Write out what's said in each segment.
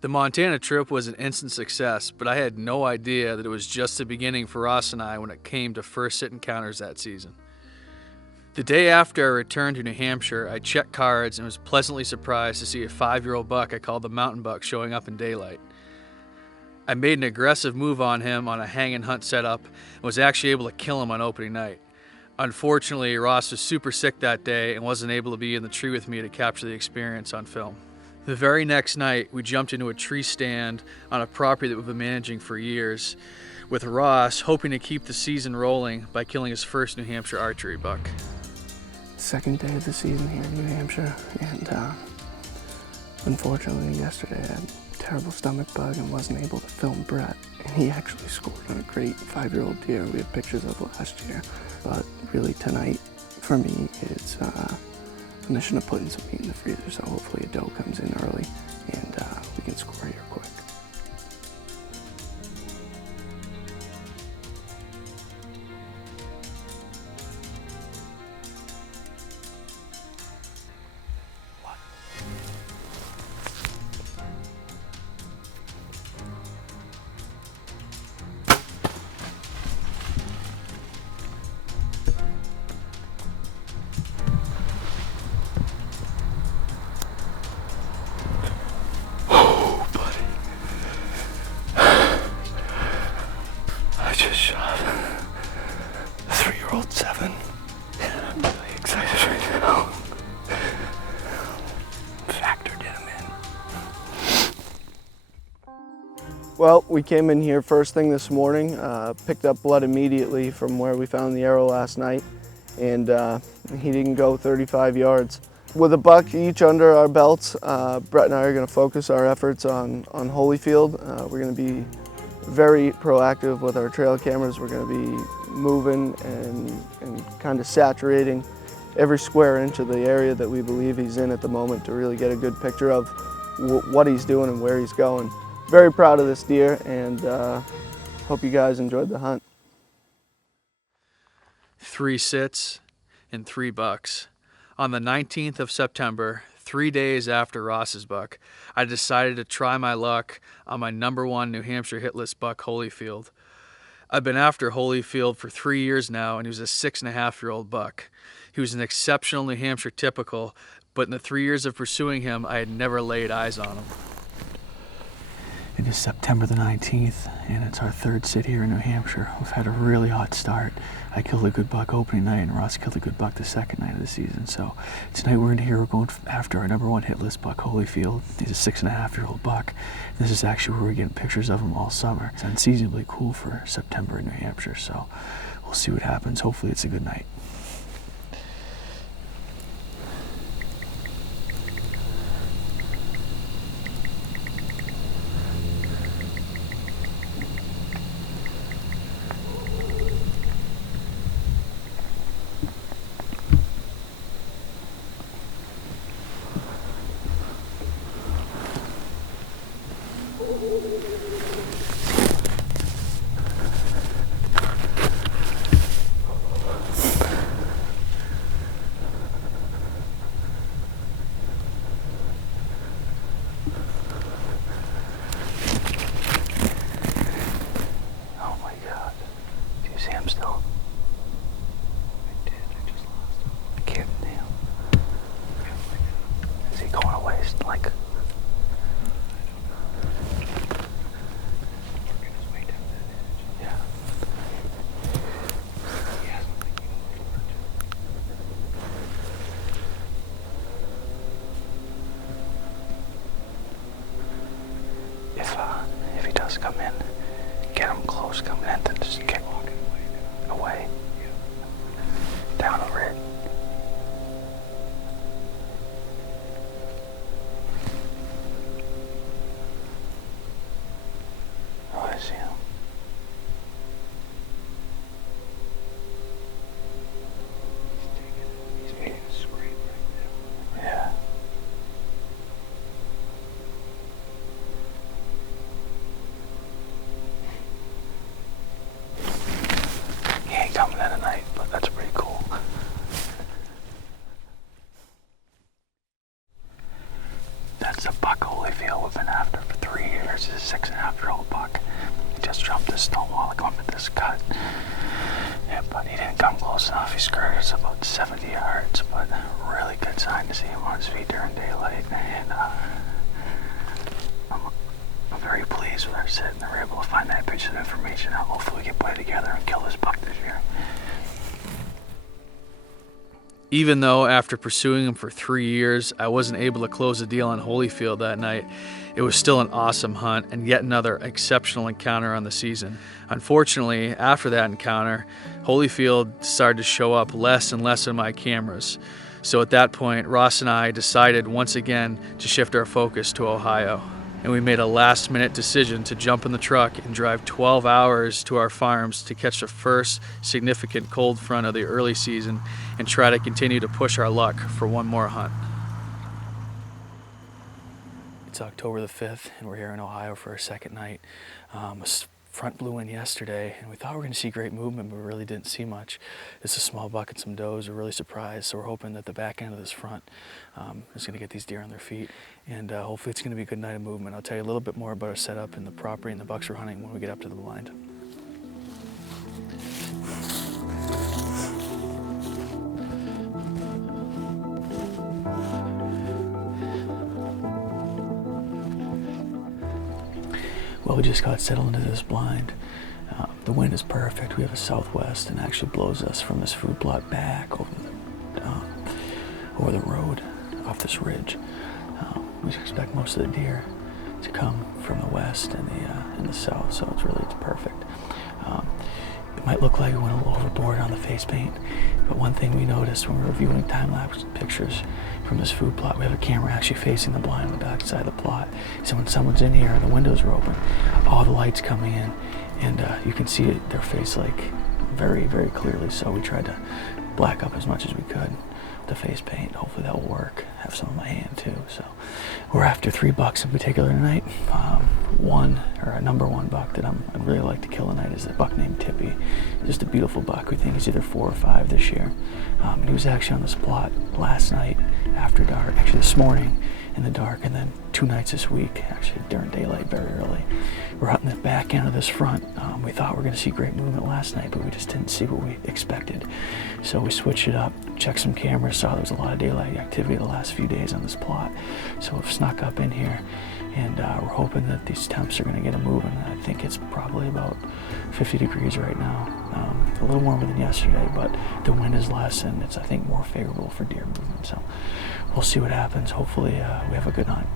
The Montana trip was an instant success, but I had no idea that it was just the beginning for Ross and I when it came to first sit encounters that season. The day after I returned to New Hampshire, I checked cards and was pleasantly surprised to see a 5-year-old buck I called the mountain buck showing up in daylight. I made an aggressive move on him on a hang and hunt setup and was actually able to kill him on opening night. Unfortunately, Ross was super sick that day and wasn't able to be in the tree with me to capture the experience on film. The very next night, we jumped into a tree stand on a property that we've been managing for years, with Ross hoping to keep the season rolling by killing his first New Hampshire archery buck. Second day of the season here in New Hampshire, and unfortunately yesterday I had a terrible stomach bug and wasn't able to film Brett, and he actually scored on a great 5-year-old deer we had pictures of last year. But really tonight, for me, it's a mission of putting some meat in the freezer, so hopefully a doe comes in early and we can score here quick. Well, we came in here first thing this morning, picked up blood immediately from where we found the arrow last night, and he didn't go 35 yards. With a buck each under our belts, Brett and I are going to focus our efforts on Holyfield. We're going to be very proactive with our trail cameras. We're going to be moving and kind of saturating every square inch of the area that we believe he's in at the moment to really get a good picture of what he's doing and where he's going. Very proud of this deer, and hope you guys enjoyed the hunt. 3 sits and 3 bucks. On the 19th of September, 3 days after Ross's buck, I decided to try my luck on my #1 New Hampshire hit list buck, Holyfield. I've been after Holyfield for 3 years now, and he was a 6.5-year-old buck. He was an exceptional New Hampshire typical, but in the 3 years of pursuing him, I had never laid eyes on him. It is September the 19th, and it's our 3rd sit here in New Hampshire. We've had a really hot start. I killed a good buck opening night, and Ross killed a good buck the second night of the season. So tonight we're in here, we're going after our #1 hit list buck, Holyfield. He's a 6.5-year-old buck. This is actually where we're getting pictures of him all summer. It's unseasonably cool for September in New Hampshire, so we'll see what happens. Hopefully it's a good night. If he does come in, get him close coming in, then just get away. Down over it. Oh, I see him. He's making a scrape right now. Yeah. was about 70 yards, but really good sign to see him on his feet during daylight. And I'm very pleased with our sit, and we're able to find that piece of information out. Hopefully we can play together and kill this buck this year. Even though after pursuing him for 3 years, I wasn't able to close a deal on Holyfield that night, it was still an awesome hunt and yet another exceptional encounter on the season. Unfortunately, after that encounter, Holyfield started to show up less and less on my cameras. So at that point, Ross and I decided once again to shift our focus to Ohio. And we made a last-minute decision to jump in the truck and drive 12 hours to our farms to catch the first significant cold front of the early season and try to continue to push our luck for one more hunt. It's October the 5th, and we're here in Ohio for our second night. Front blew in yesterday, and we thought we were going to see great movement, but we really didn't see much. It's a small buck and some does. We're really surprised, so we're hoping that the back end of this front is going to get these deer on their feet, and hopefully it's going to be a good night of movement. I'll tell you a little bit more about our setup and the property and the bucks we're hunting when we get up to the blind. Well, we just got settled into this blind. The wind is perfect. We have a southwest and actually blows us from this food plot back over the road off this ridge. We expect most of the deer to come from the west and the south, so it's perfect. It might look like we went a little overboard on the face paint, but one thing we noticed when we were viewing time-lapse pictures from this food plot, we have a camera actually facing the blind on the back side of the plot. So when someone's in here and the windows are open, all the light's coming in, and you can see their face like very, very clearly. So we tried to black up as much as we could with the face paint. Hopefully that will work. I have some in my hand too. So we're after 3 bucks in particular tonight. A number one buck that I'd really like to kill tonight is a buck named Tippy. Just a beautiful buck. We think he's either 4 or 5 this year. And he was actually on this plot last night after dark, actually this morning in the dark, and then 2 nights this week, actually during daylight very early. We're out in the back end of this front. We thought we were going to see great movement last night, but we just didn't see what we expected. So we switched it up, checked some cameras, saw there was a lot of daylight activity the last few days on this plot. So we've snuck up in here, and we're hoping that these temps are going to get a moving. I think it's probably about 50 degrees right now. A little warmer than yesterday, but the wind is less, and it's, I think, more favorable for deer movement. So we'll see what happens. Hopefully we have a good hunt.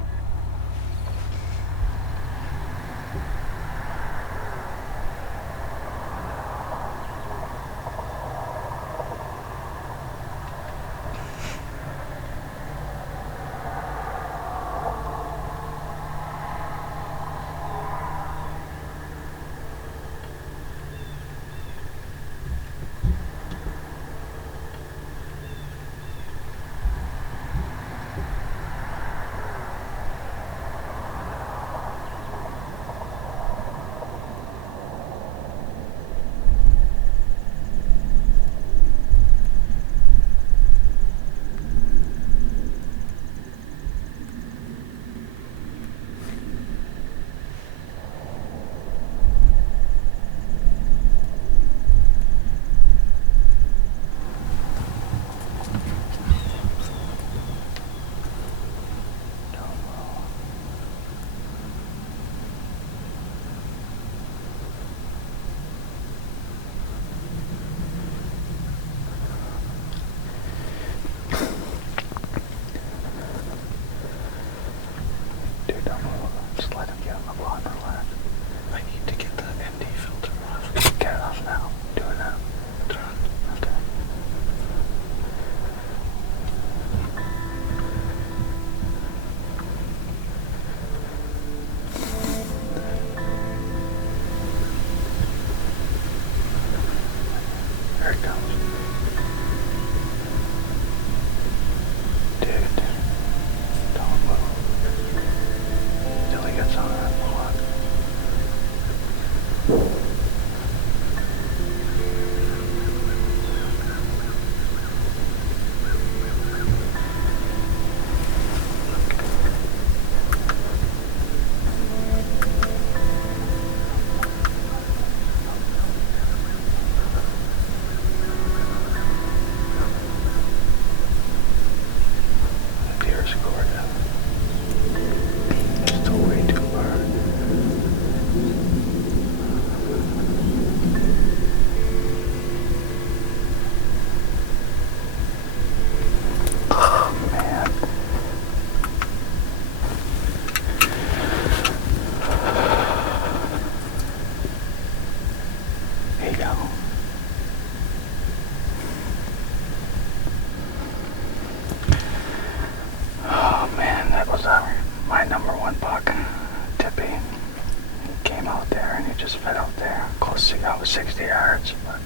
got was 60 yards, but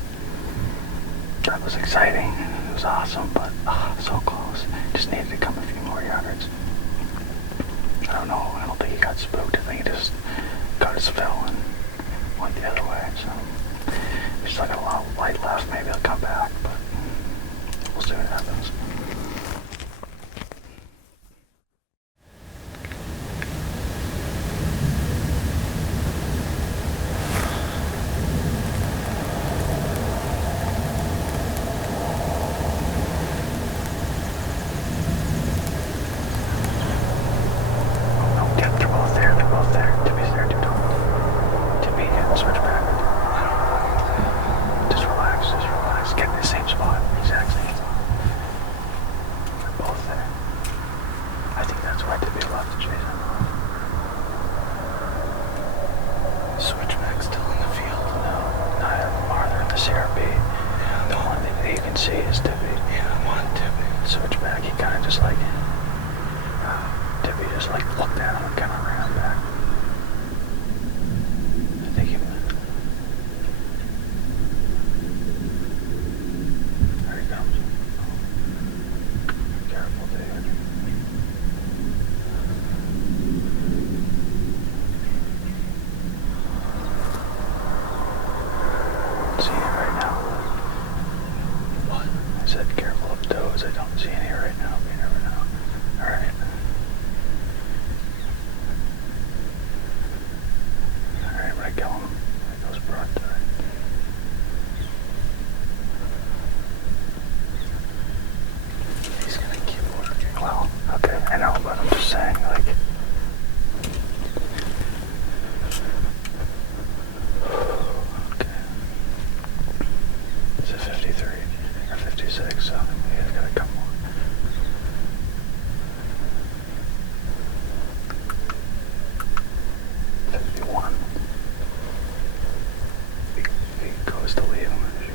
that was exciting. It was awesome, but so close. Just needed to come a few more yards. I don't know. I don't think he got spooked. I think he just got his fill and went the other way. So we still got a lot of light left. Maybe he'll come back, but we'll see what happens. See is Tippy. Yeah, I'm on Tippy. Switchback, he kind of just like, Tippy just like looked at him and kind of ran back. I think he, there he comes. Careful, David. See it right now. I said careful of toes. I don't see any right now, but you never know. Alright. Alright, I'm gonna kill him. There goes broadside. He's gonna keep working. Well, okay, I know, but I'm just saying, like, okay. It's a 53. 56, so he's got a couple more. If he goes to leave, I'm gonna shoot.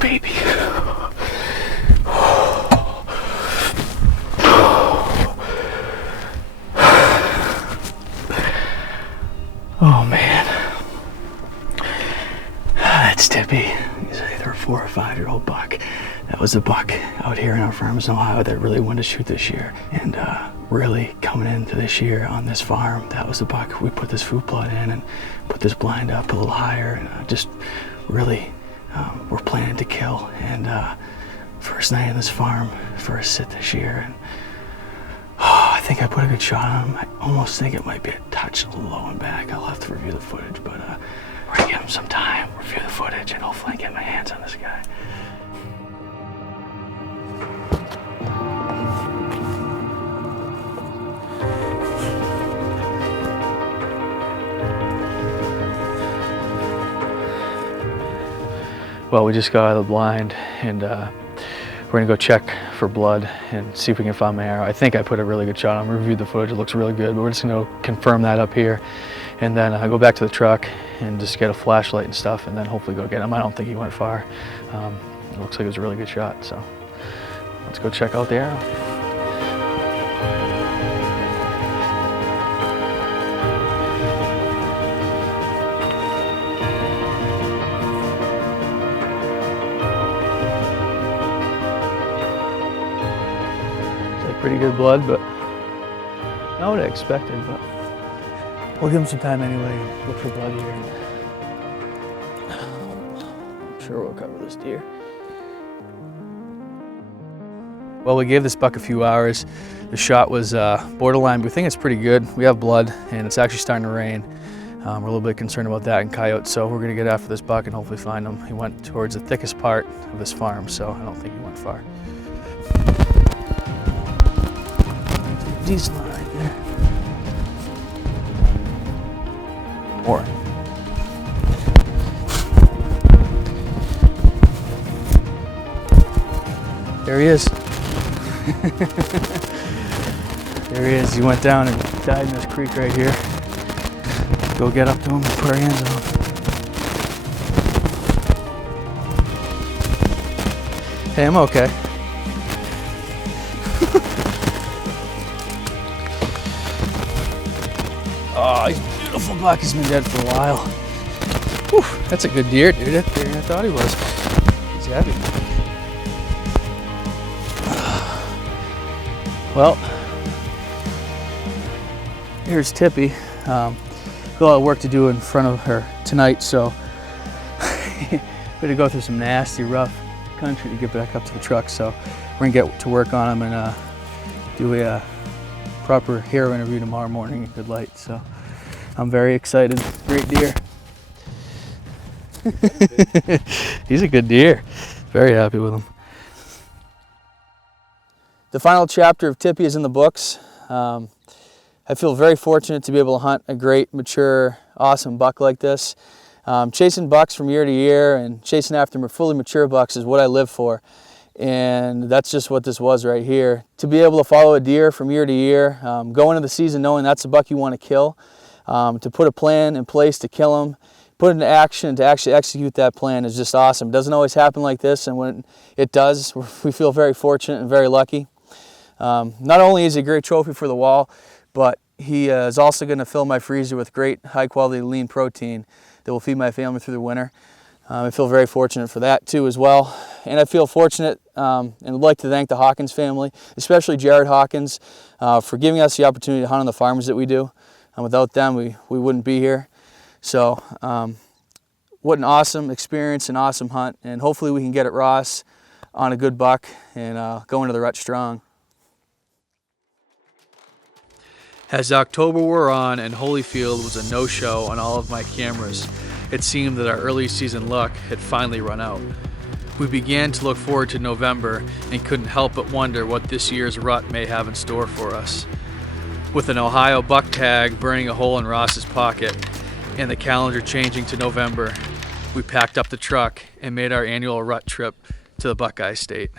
Baby. Oh man. That's Tippy. He's either a 4 or 5 year old buck. That was a buck out here in our farms in Ohio that really wanted to shoot this year. And really coming into this year on this farm, that was a buck. We put this food plot in and put this blind up a little higher and just really we're planning to kill. And first night on this farm, first sit this year, and I think I put a good shot on him. I almost think it might be a touch low and back. I'll have to review the footage, but we're gonna give him some time, review the footage, and hopefully get my hands on this guy. Well, we just got out of the blind, and we're gonna go check for blood and see if we can find my arrow. I think I put a really good shot on. We reviewed the footage, it looks really good, but we're just gonna confirm that up here. And then I go back to the truck and just get a flashlight and stuff, and then hopefully go get him. I don't think he went far. It looks like it was a really good shot, so let's go check out the arrow. Pretty good blood, but not what I expected, but we'll give him some time anyway and look for blood here. I'm sure we'll cover this deer. Well, we gave this buck a few hours. The shot was borderline, but we think it's pretty good. We have blood, and it's actually starting to rain. We're a little bit concerned about that and coyotes, so we're gonna get after this buck and hopefully find him. He went towards the thickest part of this farm, so I don't think he went far. Decent one right there. More. There he is. There he is. He went down and died in this creek right here. Go get up to him and put our hands on him. Hey, I'm okay. Oh, he's a beautiful buck. He's been dead for a while. Whew, that's a good deer, dude. That's bigger than I thought he was. He's heavy. Well, here's Tippy. Got a lot of work to do in front of her tonight, so we had to go through some nasty, rough country to get back up to the truck. So we're gonna get to work on him and do a proper hero interview tomorrow morning at good light. So I'm very excited. Great deer. He's a good deer. Very happy with him. The final chapter of Tippy is in the books. I feel very fortunate to be able to hunt a great, mature, awesome buck like this. Chasing bucks from year to year and chasing after fully mature bucks is what I live for. And that's just what this was right here. To be able to follow a deer from year to year, go into the season knowing that's the buck you want to kill, to put a plan in place to kill him, put it into action to actually execute that plan is just awesome. It doesn't always happen like this, and when it does, we feel very fortunate and very lucky. Not only is he a great trophy for the wall, but he is also going to fill my freezer with great high quality lean protein that will feed my family through the winter. I feel very fortunate for that too as well. And I feel fortunate and would like to thank the Hawkins family, especially Jared Hawkins, for giving us the opportunity to hunt on the farms that we do. And without them, we wouldn't be here. So what an awesome experience, an awesome hunt. And hopefully we can get at Ross on a good buck and go into the rut strong. As October wore on and Holyfield was a no-show on all of my cameras, it seemed that our early season luck had finally run out. We began to look forward to November and couldn't help but wonder what this year's rut may have in store for us. With an Ohio buck tag burning a hole in Ross's pocket and the calendar changing to November, we packed up the truck and made our annual rut trip to the Buckeye State.